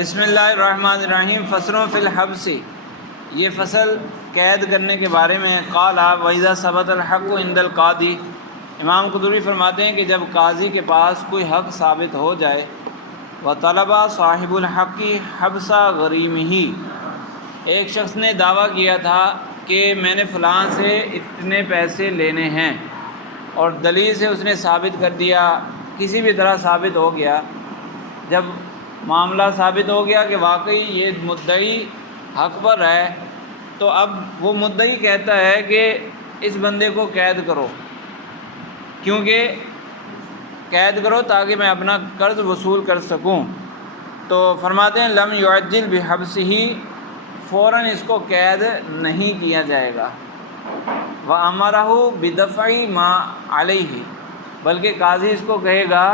بسم اللہ الرحمن الرحیم۔ فصلٌ فی الحبس، یہ فصل قید کرنے کے بارے میں ہے۔ قال وَإِذَا ثَبَتَ الْحَقُّ عِنْدَ الْقَاضِ، امام قرطبی فرماتے ہیں کہ جب قاضی کے پاس کوئی حق ثابت ہو جائے، وَطَلَبَ صاحب الحق حبس غریمہ، ایک شخص نے دعویٰ کیا تھا کہ میں نے فلاں سے اتنے پیسے لینے ہیں، اور دلیل سے اس نے ثابت کر دیا، کسی بھی طرح ثابت ہو گیا۔ جب معاملہ ثابت ہو گیا کہ واقعی یہ مدعی حق پر ہے، تو اب وہ مدعی کہتا ہے کہ اس بندے کو قید کرو، کیونکہ قید کرو تاکہ میں اپنا قرض وصول کر سکوں۔ تو فرماتے ہیں لم یعجل بحبسہ، فوراً اس کو قید نہیں کیا جائے گا۔ وَأَمَرَهُ بِدَفْعِ مَا عَلَيْهِ، بلکہ قاضی اس کو کہے گا،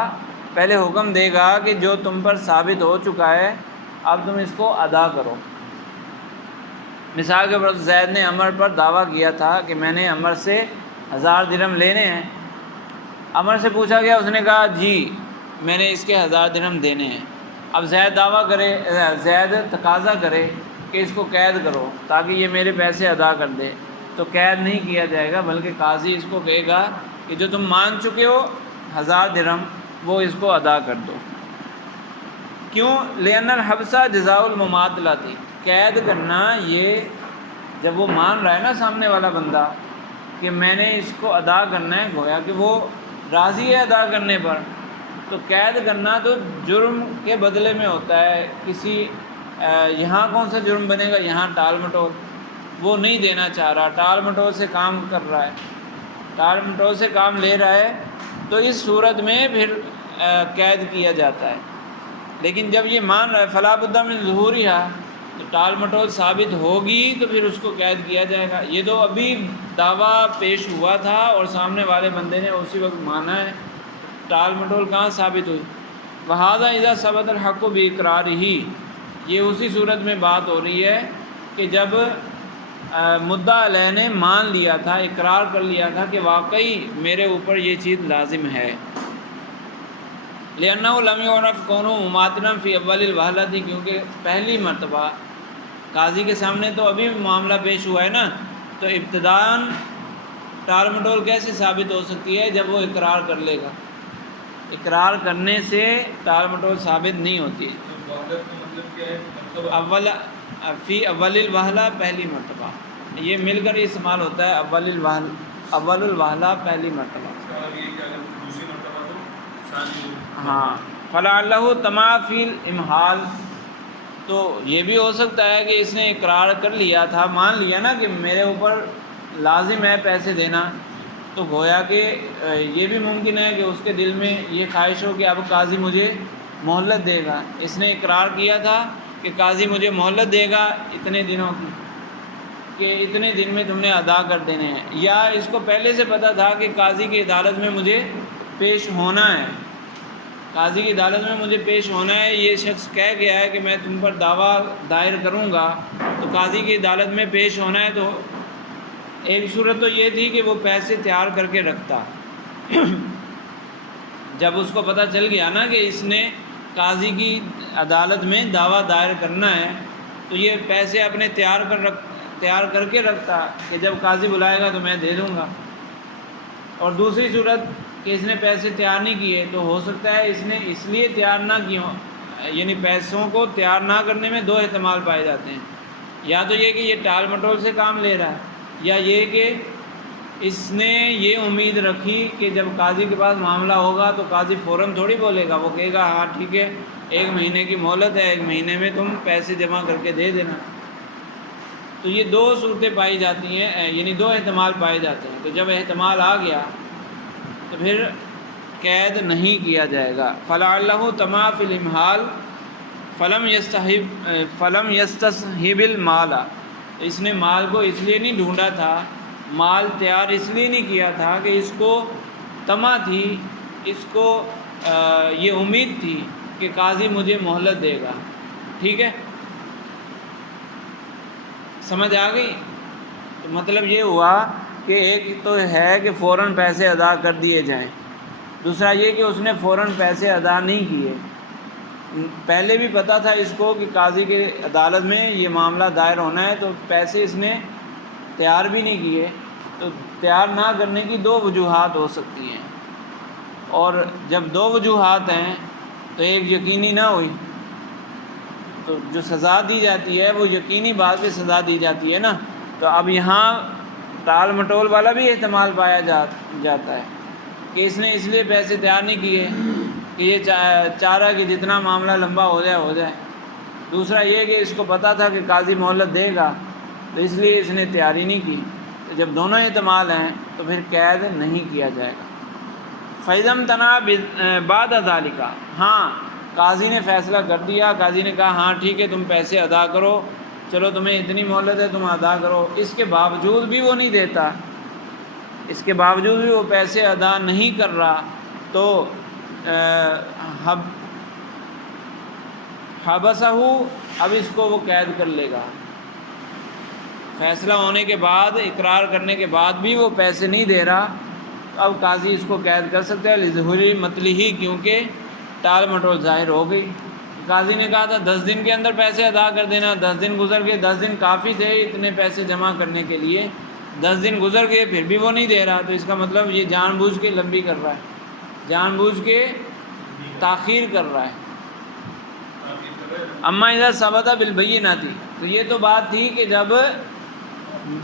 پہلے حکم دے گا کہ جو تم پر ثابت ہو چکا ہے اب تم اس کو ادا کرو۔ مثال کے طور پر زید نے عمر پر دعویٰ کیا تھا کہ میں نے عمر سے 1000 درہم لینے ہیں۔ عمر سے پوچھا گیا، اس نے کہا جی میں نے اس کے 1000 درہم دینے ہیں۔ اب زید تقاضا کرے کہ اس کو قید کرو تاکہ یہ میرے پیسے ادا کر دے، تو قید نہیں کیا جائے گا، بلکہ قاضی اس کو کہے گا کہ جو تم مان چکے ہو 1000 درہم وہ اس کو ادا کر دو۔ کیوں؟ لأن الحبس جزاء المماطلۃ، قید کرنا یہ جب وہ مان رہا ہے نا سامنے والا بندہ کہ میں نے اس کو ادا کرنا ہے، گویا کہ وہ راضی ہے ادا کرنے پر، تو قید کرنا تو جرم کے بدلے میں ہوتا ہے۔ کسی یہاں کون سا جرم بنے گا، یہاں ٹال مٹول، وہ نہیں دینا چاہ رہا، ٹال مٹول سے کام کر رہا ہے، ٹال مٹول سے کام لے رہا ہے، تو اس صورت میں پھر قید کیا جاتا ہے۔ لیکن جب یہ مان رہا ہے فلا بد من ظہورها، تو ٹال مٹول ثابت ہوگی تو پھر اس کو قید کیا جائے گا۔ یہ تو ابھی دعویٰ پیش ہوا تھا اور سامنے والے بندے نے اسی وقت مانا ہے، ٹال مٹول کہاں ثابت ہوئی۔ وہذا اذا ثبت الحق باقرارہ، یہ اسی صورت میں بات ہو رہی ہے کہ جب مدعا علیہ نے مان لیا تھا، اقرار کر لیا تھا کہ واقعی میرے اوپر یہ چیز لازم ہے۔ لأنه لم يعرف كونه مماطلا في اول الوهلة، کیونکہ پہلی مرتبہ قاضی کے سامنے تو ابھی معاملہ پیش ہوا ہے نا، تو ابتداً ٹال مٹول کیسے ثابت ہو سکتی ہے جب وہ اقرار کر لے گا؟ اقرار کرنے سے ٹال مٹول ثابت نہیں ہوتی۔ اول فی اول الوهلة، پہلی مرتبہ، یہ مل کر استعمال ہوتا ہے، اول الوهلة پہلی مرتبہ۔ ہاں، فلعلہ طمع فی الامحال، تو یہ بھی ہو سکتا ہے کہ اس نے اقرار کر لیا تھا، مان لیا نا کہ میرے اوپر لازم ہے پیسے دینا، تو گویا کہ یہ بھی ممکن ہے کہ اس کے دل میں یہ خواہش ہو کہ اب قاضی مجھے مہلت دے گا۔ اس نے اقرار کیا تھا کہ قاضی مجھے مہلت دے گا اتنے دنوں کی، کہ اتنے دن میں تم نے ادا کر دینے ہیں، یا اس کو پہلے سے پتہ تھا کہ قاضی کی عدالت میں مجھے پیش ہونا ہے، قاضی کی عدالت میں مجھے پیش ہونا ہے، یہ شخص کہہ گیا ہے کہ میں تم پر دعویٰ دائر کروں گا، تو قاضی کی عدالت میں پیش ہونا ہے۔ تو ایک صورت تو یہ تھی کہ وہ پیسے تیار کر کے رکھتا، جب اس کو پتہ چل گیا نا کہ اس نے قاضی کی عدالت میں دعویٰ دائر کرنا ہے، تو یہ پیسے اپنے تیار کر کے رکھتا کہ جب قاضی بلائے گا تو میں دے دوں گا۔ اور دوسری صورت کہ اس نے پیسے تیار نہیں کیے، تو ہو سکتا ہے اس نے اس لیے تیار نہ کیے ہوں، یعنی پیسوں کو تیار نہ کرنے میں دو احتمال پائے جاتے ہیں، یا تو یہ کہ یہ ٹال مٹول سے کام لے رہا ہے، یا یہ کہ اس نے یہ امید رکھی کہ جب قاضی کے پاس معاملہ ہوگا تو قاضی فوراً تھوڑی بولے گا، وہ کہے گا ہاں ٹھیک ہے 1 مہینے کی مہلت ہے، 1 مہینے میں تم پیسے جمع کر کے دے دینا۔ تو یہ 2 صورتیں پائی جاتی ہیں، یعنی 2 احتمال پائے جاتے ہیں، تو جب احتمال آ گیا تو پھر قید نہیں کیا جائے گا۔ فلعلہ طمع فی الامحال فلم یستصحب المال، اس نے مال کو اس لیے نہیں ڈھونڈا تھا، مال تیار اس لیے نہیں کیا تھا کہ اس کو طمع تھی، اس کو یہ امید تھی کہ قاضی مجھے مہلت دے گا۔ ٹھیک ہے، سمجھ آ گئی؟ تو مطلب یہ ہوا کہ ایک تو ہے کہ فوراً پیسے ادا کر دیے جائیں، دوسرا یہ کہ اس نے فوراً پیسے ادا نہیں کیے، پہلے بھی پتہ تھا اس کو کہ قاضی کے عدالت میں یہ معاملہ دائر ہونا ہے، تو پیسے اس نے تیار بھی نہیں کیے، تو تیار نہ کرنے کی دو وجوہات ہو سکتی ہیں، اور جب دو وجوہات ہیں تو ایک یقینی نہ ہوئی، تو جو سزا دی جاتی ہے وہ یقینی بات پہ سزا دی جاتی ہے نا۔ تو اب یہاں ٹال مٹول والا بھی احتمال پایا جاتا ہے کہ اس نے اس لیے پیسے تیار نہیں کیے کہ یہ چاہ رہا کہ جتنا معاملہ لمبا ہو جائے۔ دوسرا یہ کہ اس کو پتہ تھا کہ قاضی مہلت دے گا، تو اس لیے اس نے تیاری نہیں کی۔ تو جب دونوں احتمال ہیں تو پھر قید نہیں کیا جائے گا۔ فَإِذَا امْتَنَعَ بَعْدَ ذَلِكَ، ہاں قاضی نے فیصلہ کر دیا، قاضی نے کہا ہاں ٹھیک ہے تم پیسے ادا کرو، چلو تمہیں اتنی مہلت ہے تم ادا کرو، اس کے باوجود بھی وہ نہیں دیتا، اس کے باوجود بھی وہ پیسے ادا نہیں کر رہا، تو حبسہ، اب اس کو وہ قید کر لے گا۔ فیصلہ ہونے کے بعد، اقرار کرنے کے بعد بھی وہ پیسے نہیں دے رہا، تو اب قاضی اس کو قید کر سکتا ہے لظہور مطلعہ، کیونکہ ٹال مٹول ظاہر ہو گئی۔ قاضی نے کہا تھا 10 دن کے اندر پیسے ادا کر دینا، 10 دن گزر گئے، 10 دن کافی تھے اتنے پیسے جمع کرنے کے لیے، 10 دن گزر گئے پھر بھی وہ نہیں دے رہا، تو اس کا مطلب یہ جان بوجھ کے لمبی کر رہا ہے، جان بوجھ کے تاخیر کر رہا ہے۔ اما اذا ثبت بالبینۃ، تو یہ تو بات تھی کہ جب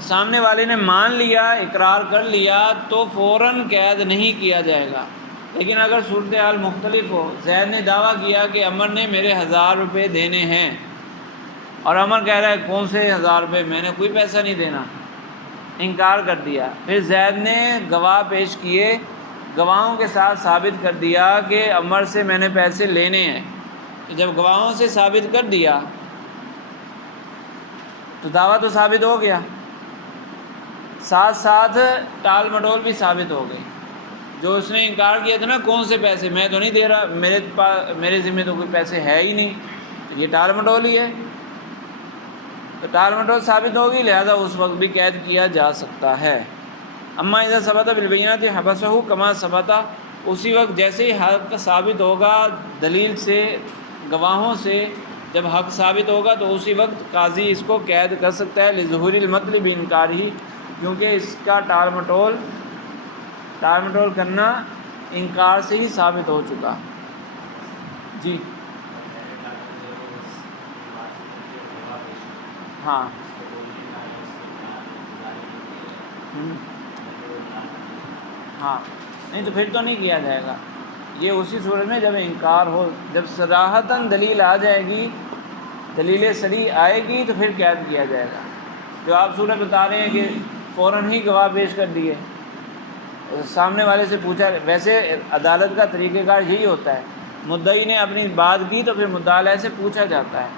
سامنے والے نے مان لیا، اقرار کر لیا، تو فوراً قید نہیں کیا جائے گا۔ لیکن اگر صورتحال مختلف ہو، زید نے دعویٰ کیا کہ عمر نے میرے 1000 روپے دینے ہیں، اور عمر کہہ رہا ہے کون سے 1000 روپے، میں نے کوئی پیسہ نہیں دینا، انکار کر دیا۔ پھر زید نے گواہ پیش کیے، گواہوں کے ساتھ ثابت کر دیا کہ عمر سے میں نے پیسے لینے ہیں، تو جب گواہوں سے ثابت کر دیا تو دعویٰ تو ثابت ہو گیا، ساتھ ساتھ ٹال مٹول بھی ثابت ہو گئی۔ جو اس نے انکار کیا تھا نا کون سے پیسے، میں تو نہیں دے رہا، میرے ذمہ تو کوئی پیسے ہے ہی نہیں، تو یہ ٹال مٹول ہی ہے، تو ٹال مٹول ثابت ہوگی، لہذا اس وقت بھی قید کیا جا سکتا ہے۔ اما اذا ثبت بالبینۃ حبسہ کما ثبت، اسی وقت جیسے ہی حق ثابت ہوگا دلیل سے، گواہوں سے جب حق ثابت ہوگا تو اسی وقت قاضی اس کو قید کر سکتا ہے لظہور المطلب انکارہ، کیونکہ اس کا ٹال مٹول کرنا انکار سے ہی ثابت ہو چکا۔ جی ہاں ہاں، نہیں تو پھر تو نہیں کیا جائے گا، یہ اسی صورت میں جب انکار ہو، جب صراحتاً دلیل آ جائے گی، دلیل صریح آئے گی تو پھر قید کیا جائے گا۔ جو آپ صورت بتا رہے ہیں کہ فوراً ہی گواہ پیش کر دیے، سامنے والے سے پوچھا، ویسے عدالت کا طریقہ کار یہی ہوتا ہے، مدعی نے اپنی بات کی تو پھر مدعا علیہ سے پوچھا جاتا ہے،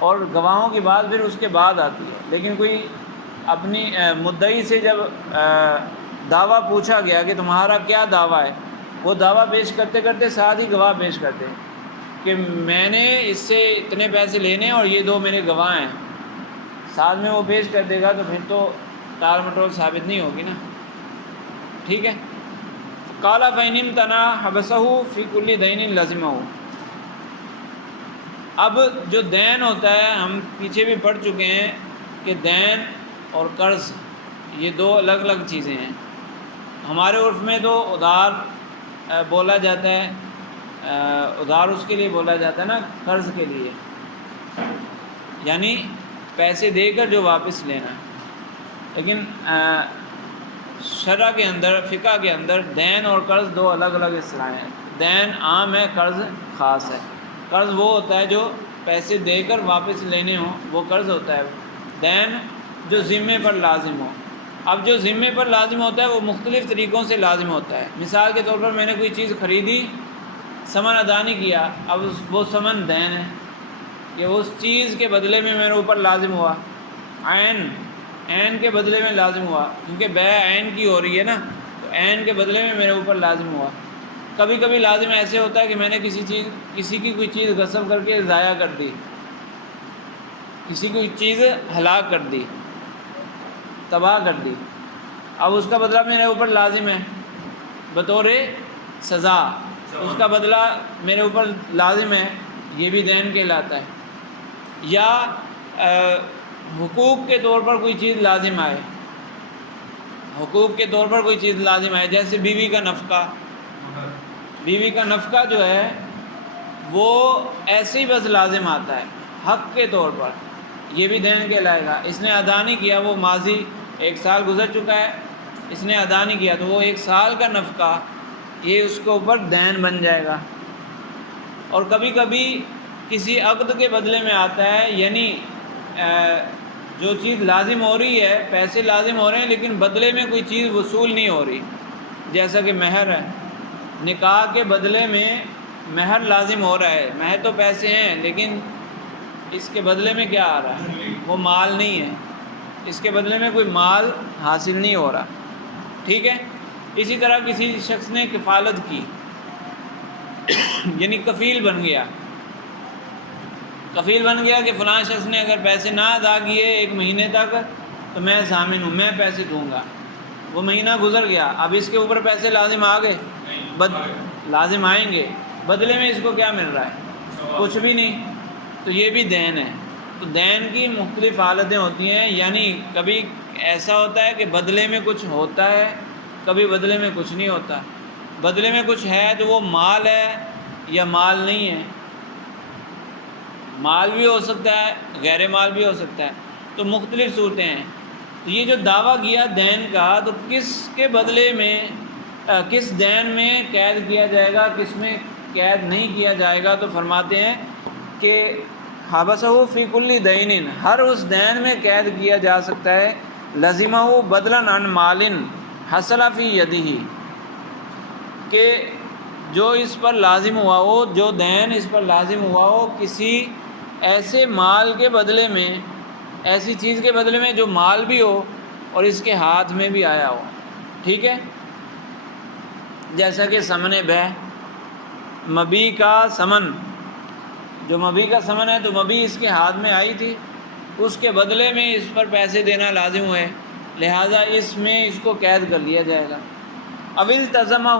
اور گواہوں کی بات پھر اس کے بعد آتی ہے۔ لیکن کوئی اپنی مدعی سے جب دعویٰ پوچھا گیا کہ تمہارا کیا دعویٰ ہے، وہ دعویٰ پیش کرتے کرتے ساتھ ہی گواہ پیش کرتے ہیں کہ میں نے اس سے اتنے پیسے لینے اور یہ 2 میرے گواہ ہیں، ساتھ میں وہ پیش کر دے گا، تو پھر تو ٹال مٹول ثابت نہیں ہوگی نا، ٹھیک ہے۔ قال فإن امتنع حبسه في كل دین لزمہ، اب جو دین ہوتا ہے، ہم پیچھے بھی پڑھ چکے ہیں کہ دین اور قرض یہ 2 الگ الگ چیزیں ہیں۔ ہمارے عرف میں تو ادھار بولا جاتا ہے، ادھار اس کے لیے بولا جاتا ہے نا، قرض کے لیے، یعنی پیسے دے کر جو واپس لینا۔ لیکن شرع کے اندر، فقہ کے اندر دین اور قرض 2 الگ الگ اصطلاح ہیں۔ دین عام ہے، قرض خاص ہے۔ قرض وہ ہوتا ہے جو پیسے دے کر واپس لینے ہوں، وہ قرض ہوتا ہے۔ دین جو ذمے پر لازم ہو، اب جو ذمے پر لازم ہوتا ہے وہ مختلف طریقوں سے لازم ہوتا ہے۔ مثال کے طور پر میں نے کوئی چیز خریدی، ثمن ادا نہیں کیا، اب وہ ثمن دین ہے، یہ اس چیز کے بدلے میں میرے اوپر لازم ہوا، عین کے بدلے میں لازم ہوا، کیونکہ بیع عین کی ہو رہی ہے نا، تو عین کے بدلے میں میرے اوپر لازم ہوا۔ کبھی کبھی لازم ایسے ہوتا ہے کہ میں نے کسی کی کوئی چیز غصب کر کے ضائع کر دی، کسی کی چیز ہلاک کر دی، تباہ کر دی، اب اس کا بدلہ میرے اوپر لازم ہے بطور سزا، اس کا بدلہ میرے اوپر لازم ہے یہ بھی دین کہلاتا ہے۔ یا حقوق کے طور پر کوئی چیز لازم آئے، حقوق کے طور پر کوئی چیز لازم آئے، جیسے بیوی کا نفقہ، بیوی کا نفقہ جو ہے وہ ایسے ہی بس لازم آتا ہے حق کے طور پر، یہ بھی دین کہلائے گا۔ اس نے ادا نہیں کیا، وہ ماضی 1 سال گزر چکا ہے، اس نے ادا نہیں کیا تو وہ 1 سال کا نفقہ یہ اس کے اوپر دین بن جائے گا۔ اور کبھی کبھی کسی عقد کے بدلے میں آتا ہے، یعنی جو چیز لازم ہو رہی ہے، پیسے لازم ہو رہے ہیں لیکن بدلے میں کوئی چیز وصول نہیں ہو رہی، جیسا کہ مہر ہے، نکاح کے بدلے میں مہر لازم ہو رہا ہے، مہر تو پیسے ہیں لیکن اس کے بدلے میں کیا آ رہا ہے؟ وہ مال نہیں ہے، اس کے بدلے میں کوئی مال حاصل نہیں ہو رہا، ٹھیک ہے۔ اسی طرح کسی شخص نے کفالت کی، یعنی کفیل بن گیا، کفیل بن گیا کہ فلاں شخص نے اگر پیسے نہ ادا کیے 1 مہینے تک تو میں ضامن ہوں، میں پیسے دوں گا۔ وہ مہینہ گزر گیا، اب اس کے اوپر پیسے لازم آ گئے، لازم آئیں گے، بدلے میں اس کو کیا مل رہا ہے؟ کچھ بھی نہیں، تو یہ بھی دین ہے۔ تو دین کی مختلف حالتیں ہوتی ہیں، یعنی کبھی ایسا ہوتا ہے کہ بدلے میں کچھ ہوتا ہے، کبھی بدلے میں کچھ نہیں ہوتا۔ بدلے میں کچھ ہے تو وہ مال ہے یا مال نہیں ہے، مال بھی ہو سکتا ہے، غیر مال بھی ہو سکتا ہے، تو مختلف صورتیں ہیں۔ تو یہ جو دعویٰ کیا دین کا، تو کس کے بدلے میں کس دین میں قید کیا جائے گا، کس میں قید نہیں کیا جائے گا؟ تو فرماتے ہیں کہ حبسہ فی کل دین، ہر اس دین میں قید کیا جا سکتا ہے، لزمہ بدلاً عن مال حصل فی یدہ، کہ جو اس پر لازم ہوا ہو، جو دین اس پر لازم ہوا ہو کسی ایسے مال کے بدلے میں، ایسی چیز کے بدلے میں جو مال بھی ہو اور اس کے ہاتھ میں بھی آیا ہو، ٹھیک ہے۔ جیسا کہ ثمن بیع، مبیع کا ثمن، جو مبیع کا ثمن ہے تو مبیع اس کے ہاتھ میں آئی تھی، اس کے بدلے میں اس پر پیسے دینا لازم ہوئے، لہٰذا اس میں اس کو قید کر لیا جائے گا۔ او التزمہ،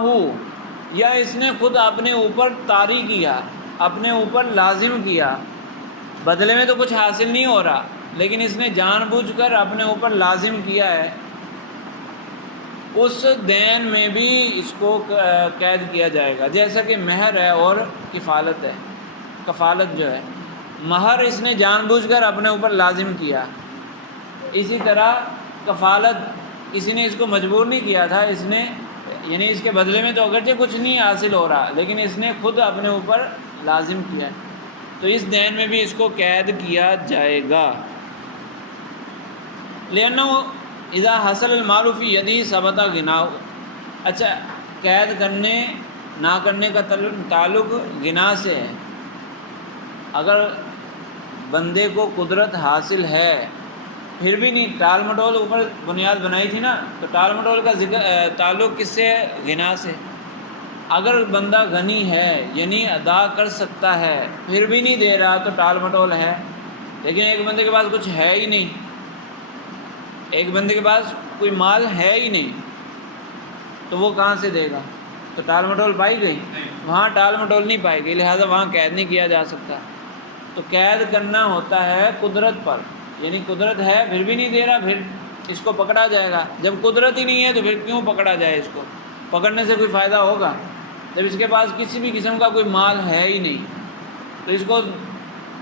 یا اس نے خود اپنے اوپر طاری کیا، اپنے اوپر لازم کیا، بدلے میں تو کچھ حاصل نہیں ہو رہا لیکن اس نے جان بوجھ کر اپنے اوپر لازم کیا ہے، اس دین میں بھی اس کو قید کیا جائے گا۔ جیسا کہ مہر ہے اور کفالت ہے، کفالت جو ہے مہر اس نے جان بوجھ کر اپنے اوپر لازم کیا، اسی طرح کفالت کسی نے اس کو مجبور نہیں کیا تھا، اس نے یعنی اس کے بدلے میں تو اگرچہ کچھ نہیں حاصل ہو رہا لیکن اس نے خود اپنے اوپر لازم کیا ہے، تو اس دین میں بھی اس کو قید کیا جائے گا۔ لِأَنَّهُ اذا حصل المال فی یدی ثبت غناہ، اچھا قید کرنے نہ کرنے کا تعلق غنا سے ہے۔ اگر بندے کو قدرت حاصل ہے پھر بھی نہیں، ٹال مٹول اوپر بنیاد بنائی تھی نا، تو ٹال مٹول کا تعلق کس سے ہے؟ غنا سے۔ اگر بندہ غنی ہے یعنی ادا کر سکتا ہے پھر بھی نہیں دے رہا تو ٹال مٹول ہے، لیکن ایک بندے کے پاس کچھ ہے ہی نہیں، ایک بندے کے پاس کوئی مال ہے ہی نہیں تو وہ کہاں سے دے گا؟ تو ٹال مٹول پائی گئی؟ وہاں ٹال مٹول نہیں پائی گئی، لہٰذا وہاں قید نہیں کیا جا سکتا۔ تو قید کرنا ہوتا ہے قدرت پر، یعنی قدرت ہے پھر بھی نہیں دے رہا، پھر اس کو پکڑا جائے گا۔ جب قدرت ہی نہیں ہے تو پھر کیوں پکڑا جائے؟ اس کو پکڑنے سے کوئی فائدہ ہوگا؟ جب اس کے پاس کسی بھی قسم کا کوئی مال ہے ہی نہیں تو اس کو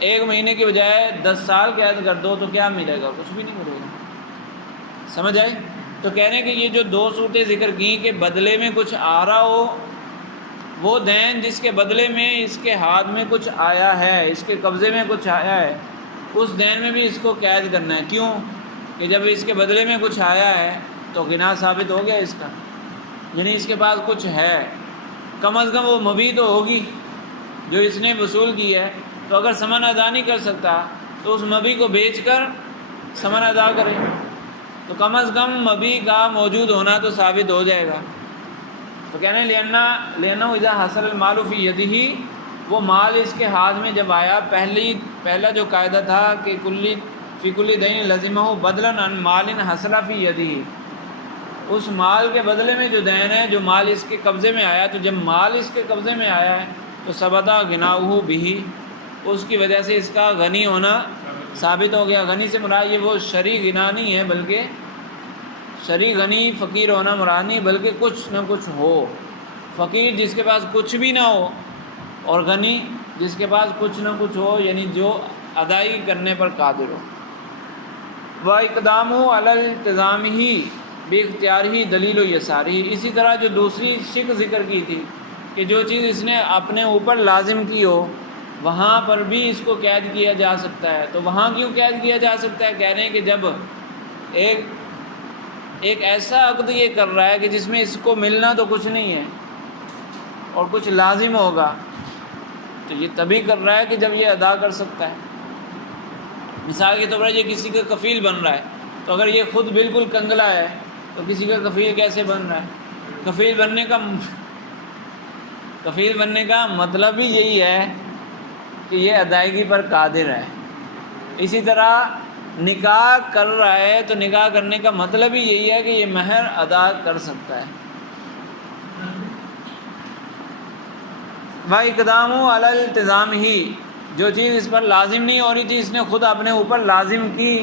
1 مہینے کی بجائے 10 سال قید کر دو تو کیا ملے گا؟ کچھ بھی نہیں ملے گا، سمجھ آئے؟ تو کہہ رہے ہیں کہ یہ جو 2 صورتیں ذکر کی کہ بدلے میں کچھ آ رہا ہو، وہ دین جس کے بدلے میں اس کے ہاتھ میں کچھ آیا ہے، اس کے قبضے میں کچھ آیا ہے، اس دین میں بھی اس کو قید کرنا ہے۔ کیوں؟ کہ جب اس کے بدلے میں کچھ آیا ہے تو غنا ثابت ہو گیا اس کا، یعنی اس کے پاس کچھ ہے، کم از کم وہ مبیع تو ہوگی جو اس نے وصول کی ہے، تو اگر ثمن ادا نہیں کر سکتا تو اس مبیع کو بیچ کر ثمن ادا کرے، تو کم از کم مبیع کا موجود ہونا تو ثابت ہو جائے گا۔ تو کہنے لینا اذا حصل المال فی یدہ، وہ مال اس کے ہاتھ میں جب آیا، پہلا جو قاعدہ تھا کہ فی کل دین لزمہ بدلاً عن مال حصل فی یدہ، اس مال کے بدلے میں جو دین ہے، جو مال اس کے قبضے میں آیا، تو جب مال اس کے قبضے میں آیا ہے تو ثبت غناہ بہ، اس کی وجہ سے اس کا غنی ہونا ثابت ہو گیا۔ غنی سے مراد یہ وہ شرعی غنا نہیں ہے، بلکہ شرعی غنی فقیر ہونا مراد نہیں، بلکہ کچھ نہ کچھ ہو۔ فقیر جس کے پاس کچھ بھی نہ ہو، اور غنی جس کے پاس کچھ نہ کچھ ہو، یعنی جو ادائیگی کرنے پر قادر ہو۔ وَإِقْدَامُ عَلَى الْالْتِزَامِ بِاخْتِيَارِهِ دَلِيلُ يَسَارِهِ، اسی طرح جو دوسری شق ذکر کی تھی کہ جو چیز اس نے اپنے اوپر لازم کی ہو وہاں پر بھی اس کو قید کیا جا سکتا ہے۔ تو وہاں کیوں قید کیا جا سکتا ہے؟ کہہ رہے ہیں کہ جب ایک ایسا عقد یہ کر رہا ہے کہ جس میں اس کو ملنا تو کچھ نہیں ہے اور کچھ لازم ہوگا، تو یہ تبھی کر رہا ہے کہ جب یہ ادا کر سکتا ہے۔ مثال کے طور پر یہ کسی کا کفیل بن رہا ہے، تو اگر یہ خود بالکل کنگلا ہے تو کسی کا کفیل کیسے بن رہا ہے؟ کفیل بننے کا مطلب ہی یہی ہے کہ یہ ادائیگی پر قادر ہے۔ اسی طرح نکاح کر رہا ہے تو نکاح کرنے کا مطلب ہی یہی ہے کہ یہ مہر ادا کر سکتا ہے۔ وَإِقْدَامُ عَلَى الْالْتِزَامِ، جو چیز اس پر لازم نہیں ہو رہی تھی اس نے خود اپنے اوپر لازم کی۔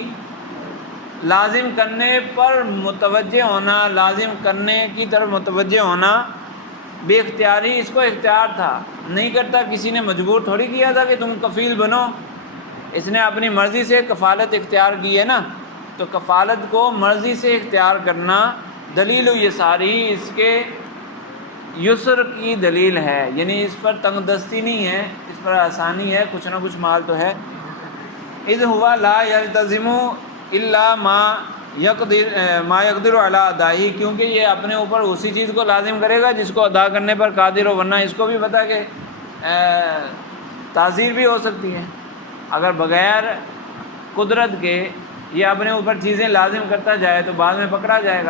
لازم کرنے پر متوجہ ہونا، لازم کرنے کی طرف متوجہ ہونا، بے اختیاری، اس کو اختیار تھا، نہیں کرتا، کسی نے مجبور تھوڑی کیا تھا کہ تم کفیل بنو، اس نے اپنی مرضی سے کفالت اختیار کی ہے نا۔ تو کفالت کو مرضی سے اختیار کرنا دلیل یساری، اس کے یسر کی دلیل ہے، یعنی اس پر تنگ دستی نہیں ہے، اس پر آسانی ہے، کچھ نہ کچھ مال تو ہے۔ اذ ہوا لا یلتزم الا ما یقدر علی ادائہ، کیونکہ یہ اپنے اوپر اسی چیز کو لازم کرے گا جس کو ادا کرنے پر قادر ہو، ورنہ اس کو بھی پتہ کہ تعزیر بھی ہو سکتی ہے۔ اگر بغیر قدرت کے یہ اپنے اوپر چیزیں لازم کرتا جائے تو بعد میں پکڑا جائے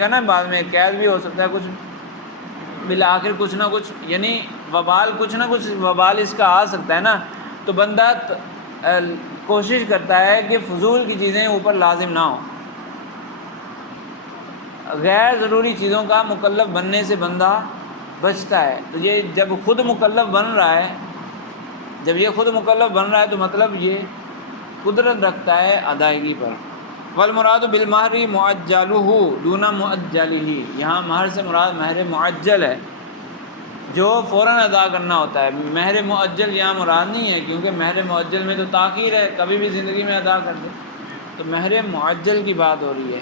گا نا، بعد میں قید بھی ہو سکتا ہے، کچھ بالآخر کچھ نہ کچھ، یعنی کچھ نہ کچھ وبال اس کا آ سکتا ہے نا۔ تو بندہ کوشش کرتا ہے کہ فضول کی چیزیں اوپر لازم نہ ہو، غیر ضروری چیزوں کا مکلف بننے سے بندہ بچتا ہے۔ تو یہ جب خود مکلف بن رہا ہے تو مطلب یہ قدرت رکھتا ہے ادائیگی پر۔ والمراد بالمہر معجلہ دون مؤجلہ، یہاں مہر سے مراد مہر معجل ہے جو فوراً ادا کرنا ہوتا ہے۔ مہر معجل یہاں مراد نہیں ہے، کیونکہ مہر معجل میں تو تاخیر ہے، کبھی بھی زندگی میں ادا کر دے، تو مہر معجل کی بات ہو رہی ہے۔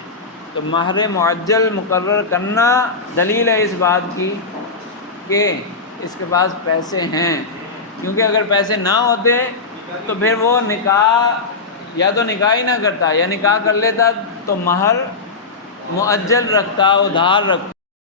تو مہر معجل مقرر کرنا دلیل ہے اس بات کی کہ اس کے پاس پیسے ہیں، کیونکہ اگر پیسے نہ ہوتے تو پھر وہ نکاح ہی نہ کرتا، یا نکاح کر لیتا تو مہر معجل رکھتا، ادھار رکھتا۔